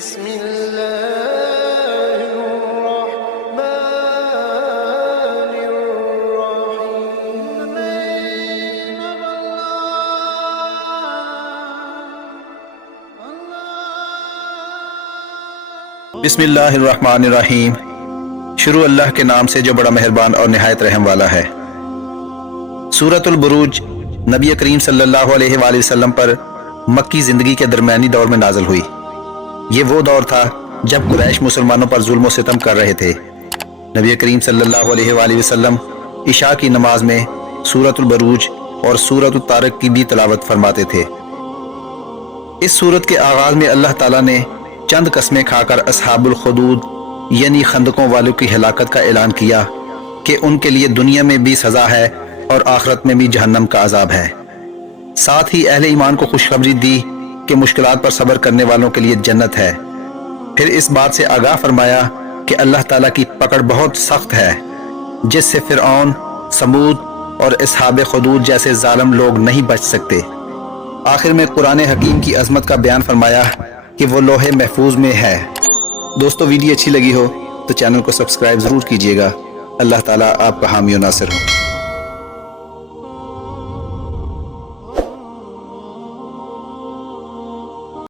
بسم الله الرحمن الرحيم. بسم اللہ الرحمن الرحیم. شروع اللہ کے نام سے جو بڑا مہربان اور نہایت رحم والا ہے. سورۃ البروج نبی کریم صلی اللہ علیہ وآلہ وسلم پر مکی زندگی کے درمیانی دور میں نازل ہوئی. یہ وہ دور تھا جب قریش مسلمانوں پر ظلم و ستم کر رہے تھے. نبی کریم صلی اللہ علیہ وآلہ وسلم عشاء کی نماز میں سورۃ البروج اور سورۃ الطارق کی بھی تلاوت فرماتے تھے. اس سورت کے آغاز میں اللہ تعالیٰ نے چند قسمیں کھا کر اصحاب الخدود یعنی خندقوں والوں کی ہلاکت کا اعلان کیا کہ ان کے لیے دنیا میں بھی سزا ہے اور آخرت میں بھی جہنم کا عذاب ہے. ساتھ ہی اہل ایمان کو خوشخبری دی کہ مشکلات پر صبر کرنے والوں کے لیے جنت ہے. پھر اس بات سے آگاہ فرمایا کہ اللہ تعالیٰ کی پکڑ بہت سخت ہے جس سے فرعون، سمود اور اصحاب خدود جیسے ظالم لوگ نہیں بچ سکتے. آخر میں قرآن حکیم کی عظمت کا بیان فرمایا کہ وہ لوح محفوظ میں ہے. دوستو ویڈیو اچھی لگی ہو تو چینل کو سبسکرائب ضرور کیجیے گا. اللہ تعالیٰ آپ کا حامی و ناصر ہو.